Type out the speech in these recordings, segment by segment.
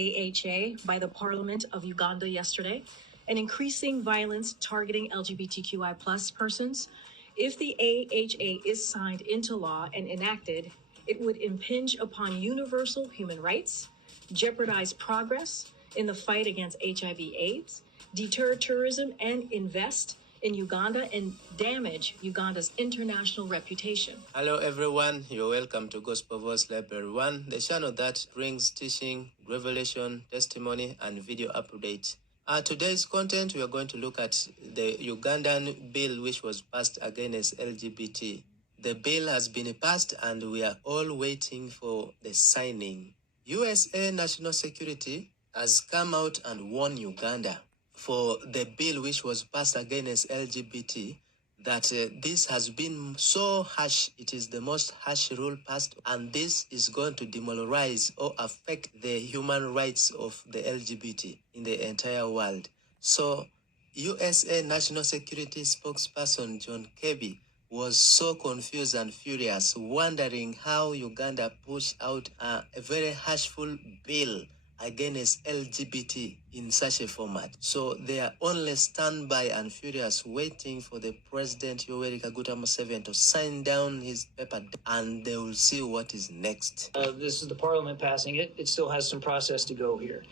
AHA by the Parliament of Uganda yesterday, and increasing violence targeting LGBTQI plus persons. If the AHA is signed into law and enacted, it would impinge upon universal human rights, jeopardize progress in the fight against HIV/AIDS, deter tourism and invest in Uganda, and damage Uganda's international reputation. Hello everyone, you're welcome to Gospel Voice Library 1, the channel that brings teaching, revelation, testimony, and video updates. Today's content, we are going to look at the Ugandan bill which was passed against LGBT. The bill has been passed and we are all waiting for the signing. USA National Security has come out and warned Uganda for the bill which was passed against LGBT, that this has been so harsh. It is the most harsh rule passed, and this is going to demoralize or affect the human rights of the LGBT in the entire world. So USA National Security spokesperson John Kirby was so confused and furious, wondering how Uganda pushed out a very harshful bill against LGBT in such a format. So they are only standby and furious, waiting for the President Yoweri Kaguta Museveni to sign down his paper, and they will see what is next. This is the Parliament passing it. It still has some process to go here.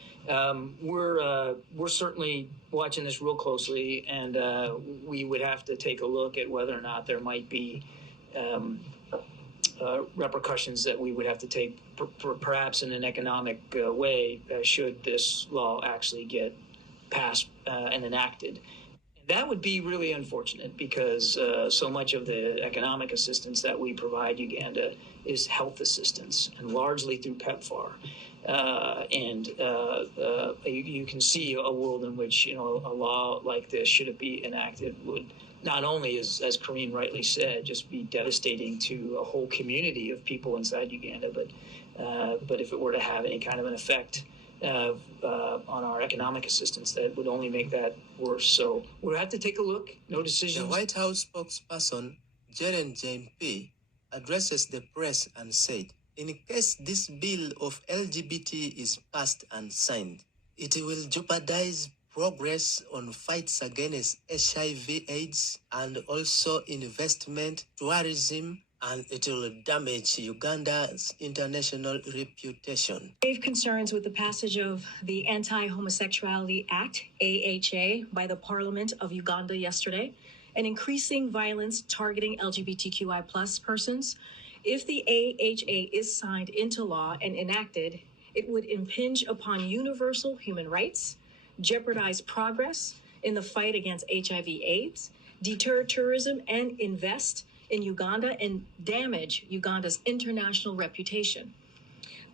We're certainly watching this real closely, and we would have to take a look at whether or not there might be repercussions that we would have to take, perhaps in an economic way, should this law actually get passed and enacted. That would be really unfortunate, because so much of the economic assistance that we provide Uganda is health assistance, and largely through PEPFAR. You can see a world in which, a law like this, should it be enacted, would not only, as Kareem rightly said, just be devastating to a whole community of people inside Uganda, but if it were to have any kind of an effect on our economic assistance, that would only make that worse. So we'll have to take a look. No decisions. The White House spokesperson, Jaren JMP, addresses the press and said, in case this bill of LGBT is passed and signed, it will jeopardize progress on fights against HIV/AIDS and also investment, tourism, and it will damage Uganda's international reputation. Grave concerns with the passage of the Anti-Homosexuality Act, AHA, by the Parliament of Uganda yesterday, and increasing violence targeting LGBTQI plus persons. If the AHA is signed into law and enacted, it would impinge upon universal human rights, jeopardize progress in the fight against HIV/AIDS, deter tourism, and invest in Uganda, and damage Uganda's international reputation.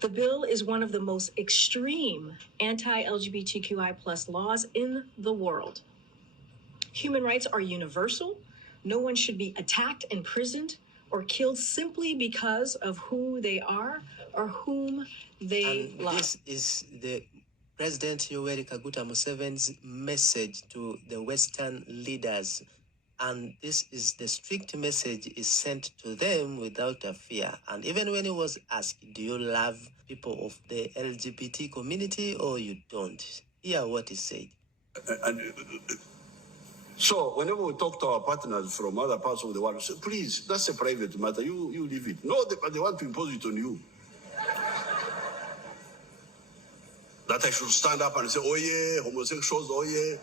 The bill is one of the most extreme anti-LGBTQI plus laws in the world. Human rights are universal. No one should be attacked, imprisoned, or killed simply because of who they are or whom they love. This is the President Yoweri Kaguta Museveni's message to the Western leaders, and this is the strict message is sent to them without a fear. And even when he was asked, do you love people of the LGBT community or you don't? Hear what he said. So whenever we talk to our partners from other parts of the world, we say, please, that's a private matter. You leave it. No, they want to impose it on you. That I should stand up and say, oh yeah, homosexuals, oh yeah.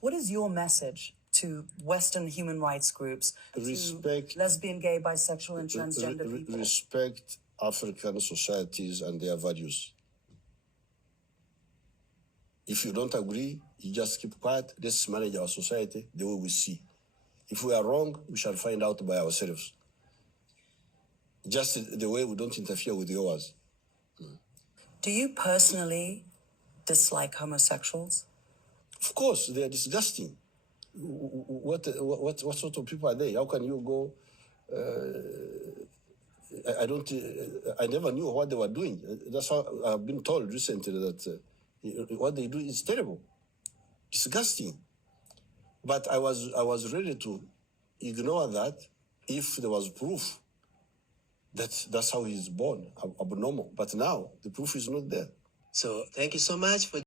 What is your message to Western human rights groups, respect, to lesbian, gay, bisexual, and transgender people? Respect African societies and their values. If you don't agree, you just keep quiet. Let's manage our society the way we see. If we are wrong, we shall find out by ourselves. Just the way we don't interfere with yours. Do you personally dislike homosexuals? Of course, they are disgusting. What sort of people are they? How can you go? I never knew what they were doing. That's how I've been told recently that what they do is terrible, disgusting. But I was ready to ignore that if there was proof that that's how he's born, abnormal. But now the proof is not there. So thank you so much for